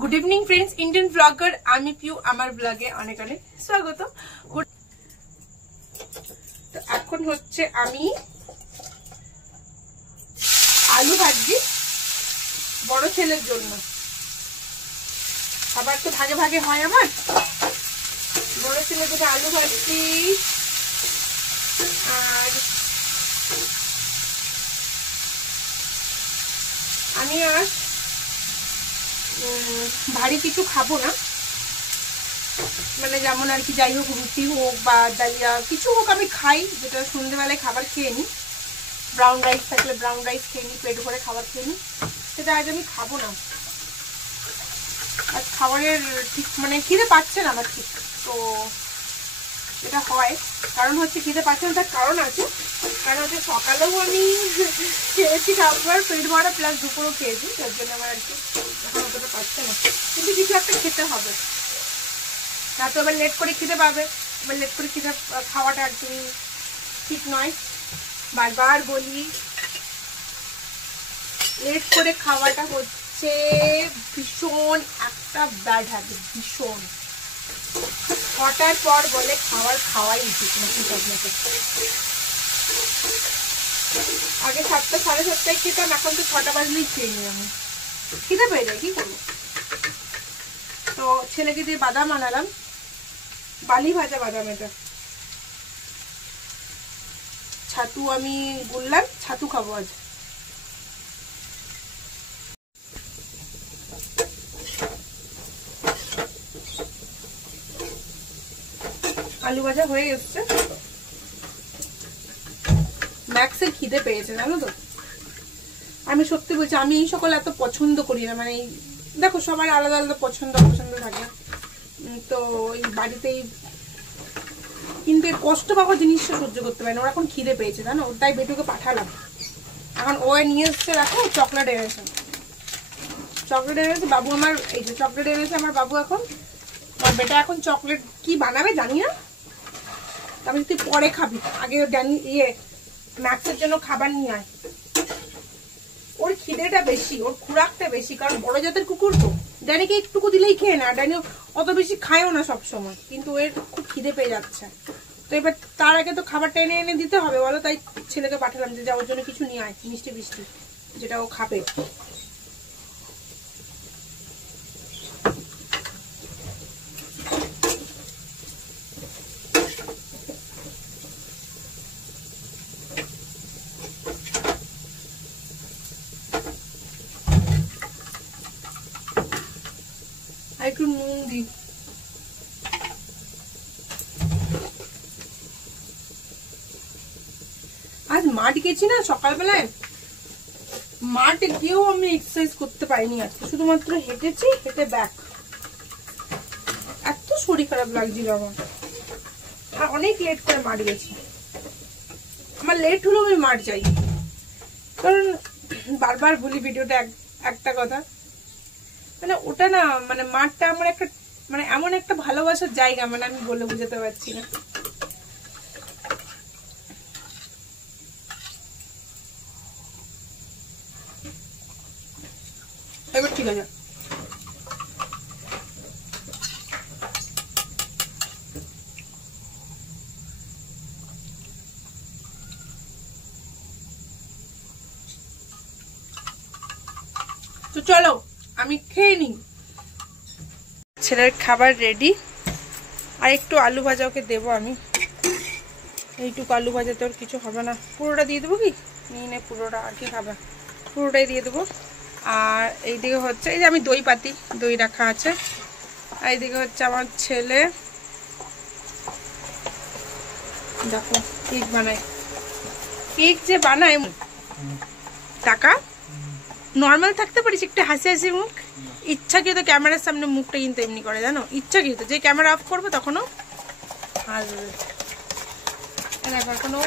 Good evening friends, Indian blogger আমি পিউ আমার ব্লগে অনেক অনেক স্বাগত। তো এখন হচ্ছে আমি আলু ভাজি বড় ছেলের জন্য। খাবার তো ভাগে ভাগে হয় আমার। বড় ছেলের জন্য আলু ভাজি আর আমি আর ভারী কিছু খাবো না, মানে যেমন আর কি যাই হোক রুটি হোক বা ডালিয়া কিছু হোক আমি খাই, যেটা সন্ধ্যেবেলায় খাবার খেয়ে নিই। ব্রাউন রাইস থাকলে ব্রাউন রাইস খেয়ে নিই, পেট ভরে খাবার খেয়ে নিই, সেটা আজ আমি খাবো না। আর খাবারের ঠিক মানে খিদে পাচ্ছে না আমার ঠিক, তো এটা হয়। কারণ হচ্ছে খিদে পাচ্ছে না, তার কারণ আছে। কারণ হচ্ছে সকালেও আমি খেয়েছি খাবার পেট ভরা, প্লাস দুপুরও খেয়েছি, তার জন্য আমার আর কি এখন অতটা পাচ্ছে না। কিন্তু কিছু একটা খেতে হবে, না তো এবার লেট করে খিদে পাবে। এবার লেট করে খিদে খাওয়াটা একদমই ঠিক নয়। বারবার বলি, লেট করে খাওয়াটা হচ্ছে ভীষণ একটা ব্যাড হ্যাবিট, ভীষণ। 6টার পর বলে খাওয়াই উচিত না ঠিক আপনাকে। আগে 7টা 7:30টায় খেতাম, এখন তো 6টা বাজলেই খেয়ে নিই আমি। খিদে পেয়ে যায়, কি করবো। তো ছেলেকে দিয়ে বাদাম আনালাম, বালি ভাজা বাদাম। এটা ছাতু আমি গুললাম, ছাতু খাবো আজ। আলু ভাজা হয়ে এসছে। ম্যাক্সের খিদে পেয়েছে জানো তো। আমি সত্যি বলছি, আমি এই সকল এত পছন্দ করি না। মানে দেখো সবার আলাদা আলাদা পছন্দ থাকে, তো এই বাড়িতেই কিন্তু এই কষ্ট পাওয়া জিনিসটা সহ্য করতে পারে না। ওর এখন খিদে পেয়েছে জানো, তাই বেটুকে পাঠালাম। এখন ও নিয়ে এসছে, দেখো চকলেট এনেছে, বাবু আমার। এই যে চকলেট এনেছে আমার বাবু। এখন আমার বেটা এখন চকলেট কি বানাবে জানি না, তবে তুই পরে খাবি, আগে ম্যাক্সের জন্য খাবার নিয়ে আয়। ওর খিদেটা বেশি, ওর খুরাকটা বেশি, কারণ বড় জাতের কুকুর তো। ড্যানিকে একটুকু দিলেই খেয়ে না, ড্যানি অত বেশি খায়ও না সবসময়, কিন্তু এর খুব খিদে পেয়ে যাচ্ছে। তো এবার তার আগে তো খাবারটা এনে দিতে হবে বলো, তাই ছেলেকে পাঠালাম যে যা ওর জন্য কিছু নিয়ে আয়, মিষ্টি মিষ্টি যেটা ও খাবে। একটু নুন দি। আজ মাঠ গেছি না সকালবেলায়, মাঠে গিয়েও আমি এক্সারসাইজ করতে পারিনি আজকে, শুধুমাত্র হেঁটেছি, হেঁটে ব্যাক। এত শরীর খারাপ লাগছিল আমার। আর অনেক লেট করে মাঠ গেছি। আমার লেট হলেও আমি মাঠ যাই, কারণ বারবার বলি ভিডিওটা একটা কথা, মানে ওটা না, মানে মাঠটা আমার একটা মানে এমন একটা ভালোবাসার জায়গা, মানে আমি বলে বুঝাতে পারছি না। এবার ঠিক আছে। তো চলো আমি খেয়ে নিই। ছেলের খাবার রেডি, আর একটু আলু ভাজা ওকে দেবো আমি। এইটুকু আলু ভাজা তোর কিছু হবে না, পুরোটা দিয়ে দেবো কি? নিয়ে নে পুরোটা, আর কি খাবে, পুরোটাই দিয়ে দেবো। আর এইদিকে হচ্ছে এই যে আমি দই পাতি, দই রাখা আছে। আর এইদিকে হচ্ছে আমার ছেলে, দেখো কেক বানায়। কেক যে বানায়, টাকা নর্মাল থাকতে পারিস, একটু হাসি হাসি মুখ। ইচ্ছা কি তো ক্যামেরার সামনে মুখটা কিন্তু এমনি করে জানো, ইচ্ছা কি তো যে ক্যামেরা অফ করবো তখনও হাসবে। এখনো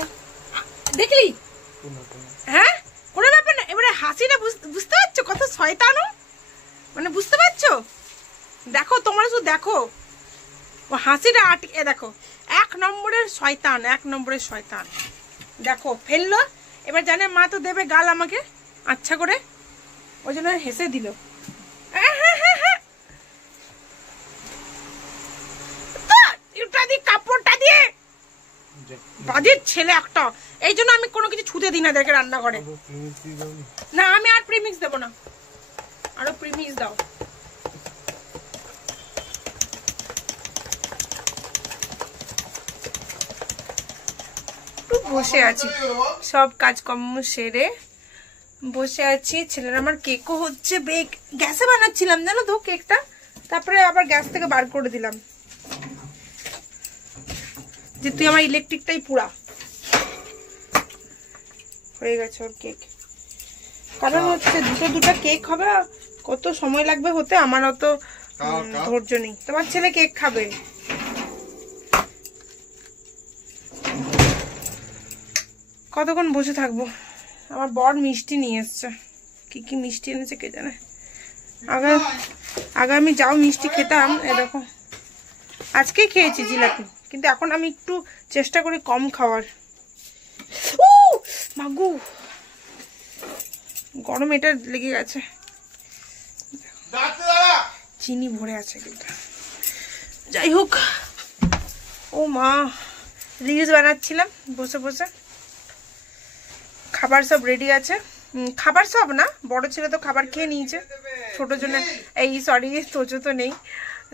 দেখলি, হ্যাঁ কোনো ব্যাপার না। এবারে হাসিটা বুঝতে পারছো কত শয়তানো, মানে বুঝতে পারছো? দেখো তোমরা শুধু দেখো ও হাসিটা আটকে, দেখো 1 নম্বরের শয়তান, 1 নম্বরের শয়তান। দেখো ফেললো, এবার জানে মা তো দেবে গাল আমাকে আচ্ছা করে, ওই জন্য হেসে দিল। বাজের ছেলে একটা, এই জন্য আমি কোনো কিছু ছুতে দিই না দেখে রান্না করে। না আমি আর প্রিমিক্স দেবো না, আরো প্রিমিক্স দাও। বসে আছি, সব কাজকর্ম সেরে বসে আছি। ছেলের আমার কেকও হচ্ছে, বেক গ্যাসে বানাচ্ছিলাম জানো তো কেকটা, তারপরে আবার গ্যাস থেকে বার করে দিলাম যে তুই আমার ইলেকট্রিকটাই পুরা। হয়ে গেছে ওর কেক, কারণ হচ্ছে দুটো কেক হবে, কত সময় লাগবে হতে, আমার অত ধৈর্য নেই। তোমার ছেলে কেক খাবে, কতক্ষণ বসে থাকবো। আমার বর মিষ্টি নিয়ে এসছে, কি কি মিষ্টি এনেছে কে জানে। আগে আমি যাও মিষ্টি খেতাম, এরকম আজকেই খেয়েছি জিলাপি, কিন্তু এখন আমি একটু চেষ্টা করি কম খাওয়ার। মাগু গরম এটা লেগে গেছে, চিনি ভরে আছে কিন্তু। যাই হোক, ও মা রিলস বানাচ্ছিলাম বসে বসে। খাবার সব রেডি আছে, খাবার সব না, বড় ছেলে তো খাবার খেয়ে নিয়েছে, ছোট জন্য এই সরি তোজো তো নেই।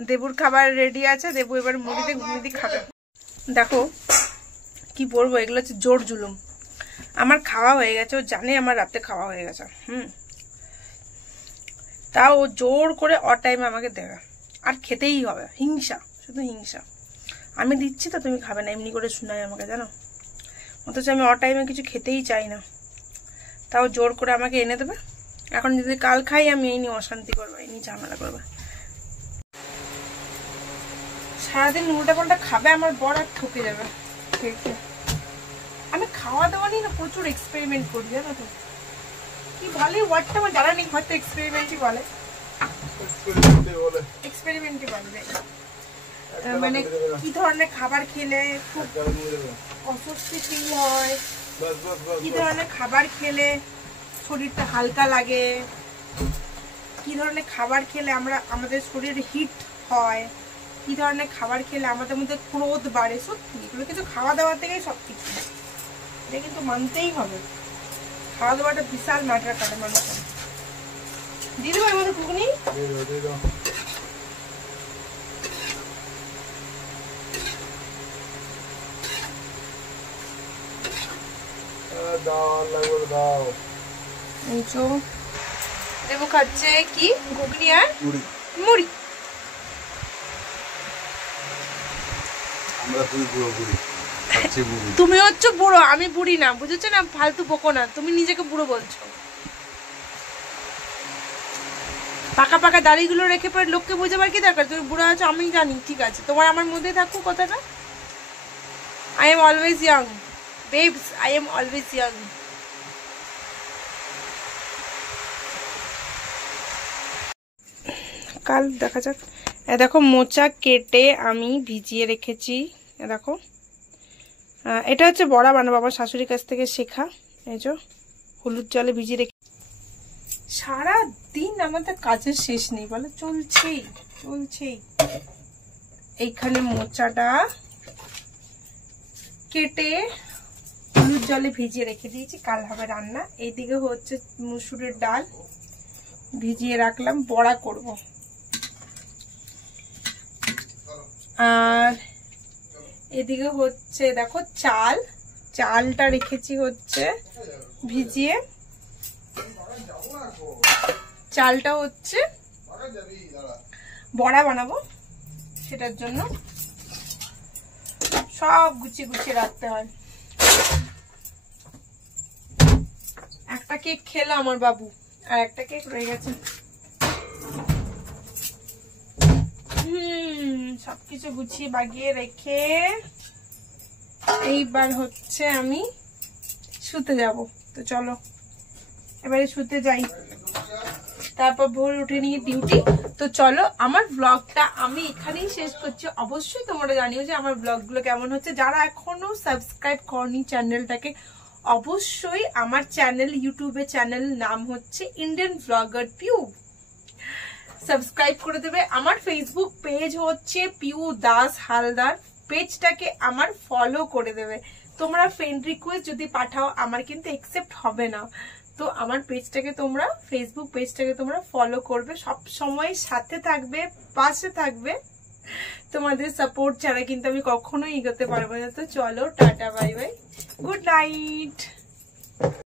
দেবুর খাবার রেডি আছে, দেবু এবার মুড়িতে ঘুমিয়ে খাবে। দেখো কি বলবো, এগুলো হচ্ছে জোর জুলুম। আমার খাওয়া হয়ে গেছে, ও জানে আমার রাতে খাওয়া হয়ে গেছে, তাও ও জোর করে টাইমে আমাকে দেবে, আর খেতেই হবে। হিংসা, শুধু হিংসা। আমি দিচ্ছি তো তুমি খাবে না, এমনি করে শোনায় আমাকে জানো, অথচ আমি টাইমে কিছু খেতেই চাই না, তাও জোর করে আমাকে এনে দেবে। এখন যদি কাল খাই আমি এই নিয়ে অশান্তি করবো, এই নিয়ে ঝামেলা করবো। সারাদিন উল্টা পাল্টা খাবে আমার বর, আর ঠকে যাবে। আমি খাওয়া দাওয়া নিয়ে না প্রচুর এক্সপেরিমেন্ট করি জানো তো, কি বলে ওয়ার্ডটা আমার জানা নেই, হয়তো এক্সপেরিমেন্টই বলে, এক্সপেরিমেন্টই বলবে। মানে কি ধরনের খাবার খেলে খুব অস্বস্তি ফিল হয়, কি ধরনের খাবার খেলে শরীরটা হালকা লাগে, কি ধরনের খাবার খেলে আমাদের শরীরে হিট হয়, কি ধরনের খাবার খেলে আমাদের মধ্যে ক্রোধ বাড়ে। সত্যি এগুলো কিন্তু খাওয়া দাওয়া থেকেই সবকিছু, এটা কিন্তু মানতেই হবে। খাওয়া দাওয়াটা বিশাল ম্যাটার করে মানুষের। দিয়ে দেবো এর মধ্যে ঘুগনি, দেবো খাচ্ছে কি ঘুগনি আর মুড়ি। তুমি হচ্ছে বুড়ো, আমি বুড়ি না, বুঝেছো না? ফালতু বকো না, তুমি নিজেকে বুড়ো বলছো। পাকা পাকা দাড়িগুলো রেখে পরে লোককে বোঝাবার কি দরকার? তুমি বুড়ো আছো আমি জানি, ঠিক আছে, তোমার আমার মধ্যে থাকো কথাটা। I am always young babes, I am always young. কাল দেখা যাক। দেখো মোচা কেটে আমি ভিজিয়ে রেখেছি, দেখো এটা হচ্ছে বড়া বানাবো, বাবার শাশুড়ির কাছ থেকে শেখা। এই যে হলুদ জলে ভিজিয়ে রেখে, সারা দিন আমাদের কাজের শেষ নেই বলে, চলছেই চলছেই। এইখানে মোচাটা কেটে হলুদ জলে ভিজিয়ে রেখে দিয়েছি, কাল হবে রান্না। এইদিকে হচ্ছে মুসুরের ডাল ভিজিয়ে রাখলাম, বড়া করব। আর এদিকে হচ্ছে দেখো চালটা রেখেছি হচ্ছে ভিজিয়ে, চালটা হচ্ছে বড়া বানাবো, সেটার জন্য সব গুছিয়ে গুছিয়ে রাখতে হয়। একটা কেক খেলো আমার বাবু, আর একটা কেক রয়ে গেছে। সবকিছু গুছিয়ে বাগিয়ে রেখে এইবার হচ্ছে আমি শুতে যাব। তো চলো এবারে শুতে যাই, তারপর ভোর উঠে নিয়ে ডিউটি। তো চলো আমার ব্লগটা আমি এখানেই শেষ করছি। অবশ্যই তোমরা জানিও যে আমার ব্লগগুলো কেমন হচ্ছে। যারা এখনো সাবস্ক্রাইব করনি চ্যানেলটাকে, অবশ্যই আমার চ্যানেল, ইউটিউবে চ্যানেল নাম হচ্ছে ইন্ডিয়ান ব্লগার পিউ, সাবস্ক্রাইব করে দেবে। আমার ফেসবুক পেজ হচ্ছে পিউ দাস হালদার, পেজটাকে আমার ফলো করে দেবে। তোমরা ফ্রেন্ড রিকোয়েস্ট যদি পাঠাও আমার কিন্তু অ্যাকসেপ্ট হবে না। তো আমার পেজটাকে তোমরা, ফেসবুক পেজটাকে তোমরা ফলো করবে, সব সময় সাথে থাকবে, পাশে থাকবে। তোমাদের সাপোর্ট ছাড়া কিন্তু আমি কখনোই এগোতে পারবো না। তো চলো, tata, bye bye, good night.